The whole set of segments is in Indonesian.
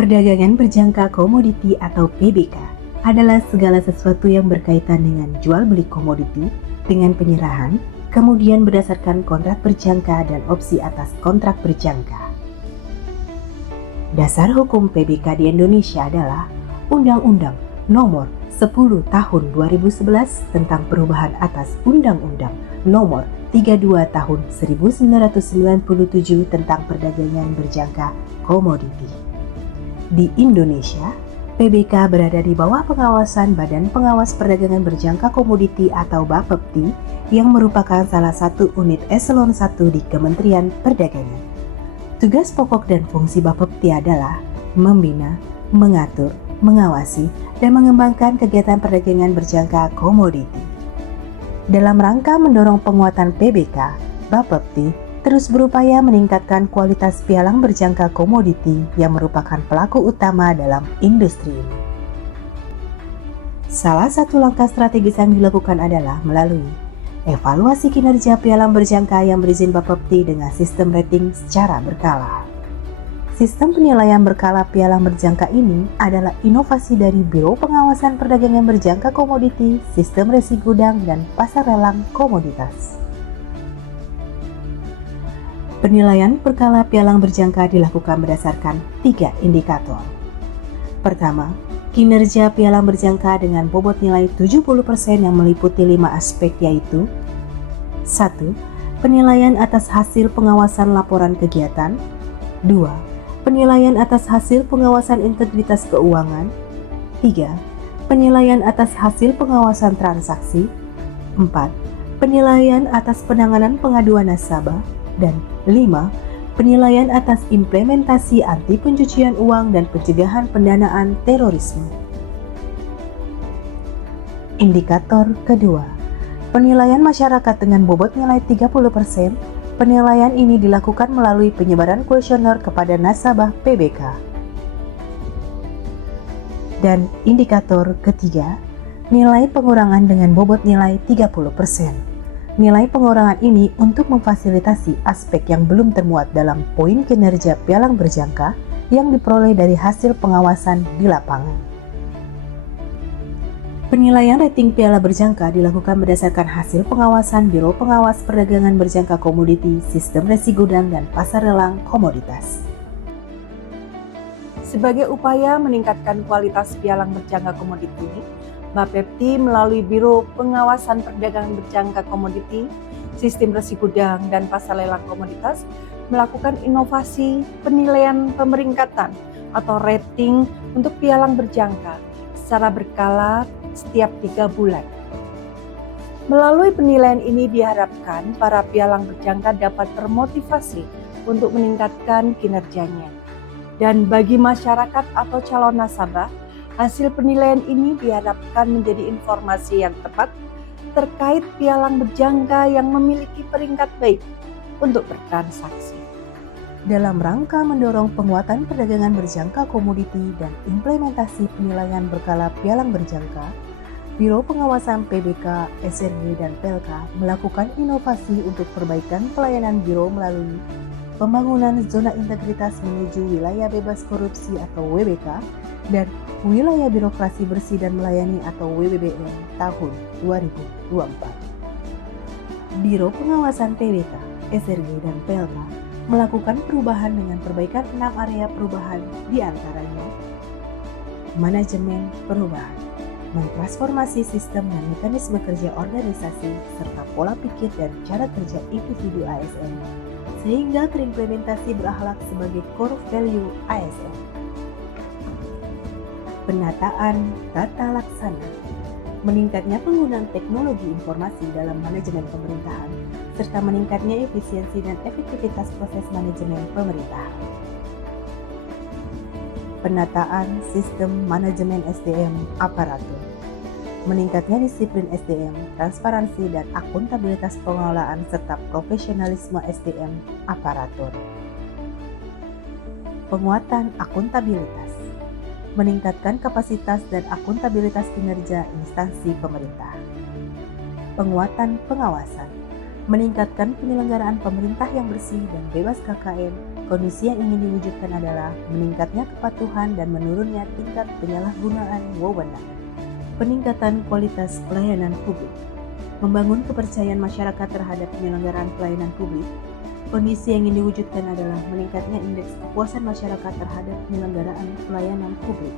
Perdagangan berjangka komoditi atau PBK adalah segala sesuatu yang berkaitan dengan jual beli komoditi dengan penyerahan, kemudian berdasarkan kontrak berjangka dan opsi atas kontrak berjangka. Dasar hukum PBK di Indonesia adalah Undang-Undang Nomor 10 Tahun 2011 tentang perubahan atas Undang-Undang Nomor 32 Tahun 1997 tentang perdagangan berjangka komoditi. Di Indonesia, PBK berada di bawah pengawasan Badan Pengawas Perdagangan Berjangka Komoditi atau Bapepti yang merupakan salah satu unit eselon 1 di Kementerian Perdagangan. Tugas pokok dan fungsi Bapepti adalah membina, mengatur, mengawasi, dan mengembangkan kegiatan perdagangan berjangka komoditi. Dalam rangka mendorong penguatan PBK, Bapepti terus berupaya meningkatkan kualitas pialang berjangka komoditi yang merupakan pelaku utama dalam industri ini. Salah satu langkah strategis yang dilakukan adalah melalui evaluasi kinerja pialang berjangka yang berizin Bapepti dengan sistem rating secara berkala. Sistem penilaian berkala pialang berjangka ini adalah inovasi dari Biro Pengawasan Perdagangan Berjangka Komoditi, Sistem Resi Gudang, dan Pasar Lelang Komoditas. Penilaian berkala pialang berjangka dilakukan berdasarkan 3 indikator. Pertama, kinerja pialang berjangka dengan bobot nilai 70% yang meliputi 5 aspek yaitu 1. Penilaian atas hasil pengawasan laporan kegiatan. 2. Penilaian atas hasil pengawasan integritas keuangan. 3. Penilaian atas hasil pengawasan transaksi. 4. Penilaian atas penanganan pengaduan nasabah. Dan 5. Penilaian atas implementasi anti pencucian uang dan pencegahan pendanaan terorisme. Indikator kedua, penilaian masyarakat dengan bobot nilai 30%. Penilaian ini dilakukan melalui penyebaran kuesioner kepada nasabah PBK. Dan indikator ketiga, nilai pengurangan dengan bobot nilai 30%. Nilai pengurangan ini untuk memfasilitasi aspek yang belum termuat dalam poin kinerja pialang berjangka yang diperoleh dari hasil pengawasan di lapangan. Penilaian rating piala berjangka dilakukan berdasarkan hasil pengawasan Biro Pengawas Perdagangan Berjangka Komoditi, Sistem Resi Gudang, dan Pasar Lelang Komoditas. Sebagai upaya meningkatkan kualitas pialang berjangka komoditi, Bapepti melalui Biro Pengawasan Perdagangan Berjangka Komoditi, Sistem Resi Gudang, dan Pasar Lelang Komoditas melakukan inovasi penilaian pemeringkatan atau rating untuk pialang berjangka secara berkala setiap 3 bulan. Melalui penilaian ini diharapkan para pialang berjangka dapat termotivasi untuk meningkatkan kinerjanya. Dan bagi masyarakat atau calon nasabah, hasil penilaian ini diharapkan menjadi informasi yang tepat terkait pialang berjangka yang memiliki peringkat baik untuk bertransaksi. Dalam rangka mendorong penguatan perdagangan berjangka komoditi dan implementasi penilaian berkala pialang berjangka, Biro Pengawasan PBK, SRG, dan PLK melakukan inovasi untuk perbaikan pelayanan Biro melalui pembangunan zona integritas menuju wilayah bebas korupsi atau WBK dan Wilayah Birokrasi Bersih dan Melayani atau WBBM tahun 2024. Biro Pengawasan PBK, SRG, dan PLK melakukan perubahan dengan perbaikan 6 area perubahan, di antaranya manajemen perubahan, mentransformasi sistem dan mekanisme kerja organisasi, serta pola pikir dan cara kerja individu ASN, sehingga terimplementasi berakhlak sebagai core value ASN. Penataan tata laksana, meningkatnya penggunaan teknologi informasi dalam manajemen pemerintahan, serta meningkatnya efisiensi dan efektivitas proses manajemen pemerintahan. Penataan sistem manajemen SDM aparatur, meningkatnya disiplin SDM, transparansi dan akuntabilitas pengelolaan serta profesionalisme SDM aparatur. Penguatan akuntabilitas, meningkatkan kapasitas dan akuntabilitas kinerja instansi pemerintah. Penguatan pengawasan, meningkatkan penyelenggaraan pemerintah yang bersih dan bebas KKN. Kondisi yang ingin diwujudkan adalah meningkatnya kepatuhan dan menurunnya tingkat penyalahgunaan wewenang. Peningkatan kualitas pelayanan publik. Membangun kepercayaan masyarakat terhadap penyelenggaraan pelayanan publik. Kondisi yang ingin diwujudkan adalah meningkatnya indeks kepuasan masyarakat terhadap penyelenggaraan pelayanan publik.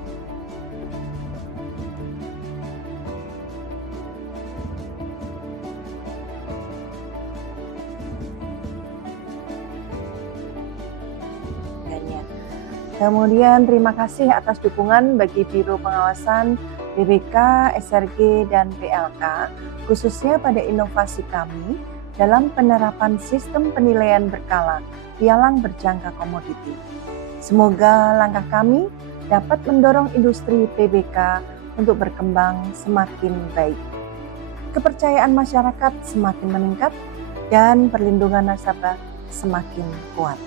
Kemudian terima kasih atas dukungan bagi Biro Pengawasan BBK, SRG, dan PLK, khususnya pada inovasi kami dalam penerapan sistem penilaian berkala pialang berjangka komoditi. Semoga langkah kami dapat mendorong industri PBK untuk berkembang semakin baik. Kepercayaan masyarakat semakin meningkat dan perlindungan nasabah semakin kuat.